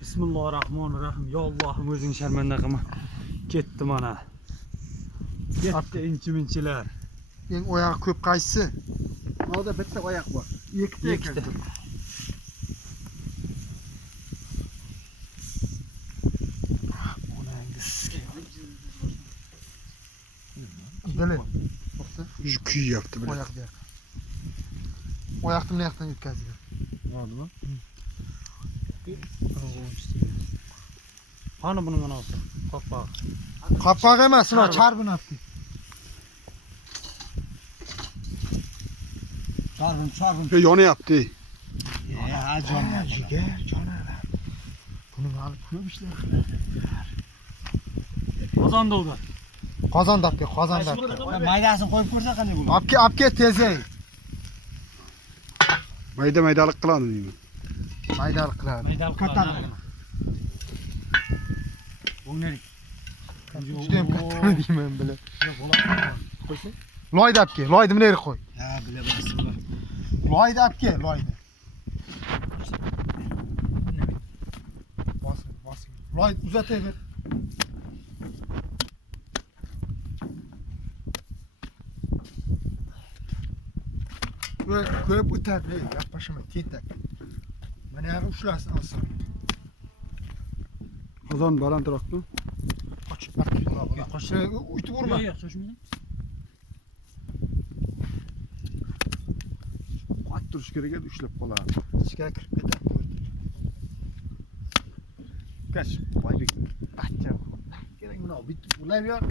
Bismillahirrahmanirrahim. Ya Allah'ım özün şermende qilma. Ketdi mana. Ketdi inchi-minchilar. Eng oyog'i ko'p qaysi? Orada bitta oyoq bor. Ikkita. Dili. To'xta. Kuyyapti bular. Oyoqda. Oyoqni yoqdan yetkazdi. Nima? Qani buning anasi? Qopaq. Qapoq emas, mana charbini olib. Charbin. Yonyapti. Jonalar. Buni olib ko'p ishlar. Qozonda uda. Qozonda olib kel, qozonda. Maydasini qo'yib ko'rsa qanday bo'ladi? Olib kel tezay. Mayda-maydalik qiladi deyman. Maydalik qiladi. Maydal Kattaroq. O'ngnerik. Juda ham katta deyman bile. Loyda olib kel, loyni bunga qo'y. Ha, bilaman. Loyda olib kel, loyni. Bosing. Loy uzataver. Ve ko'p o'tadi, gaplashamay, tentak. Mana yana ushlasin olsin. Qozon balandroqmi? Qochib barka. Qochib, uytib urma. Yo'q, shoshmaydi. Qat turish kerak edi, ushlab qoladi. Ichga kirib ketadi. Kaç. Voybek. Bachcha. Kerak buni bitib ular yor.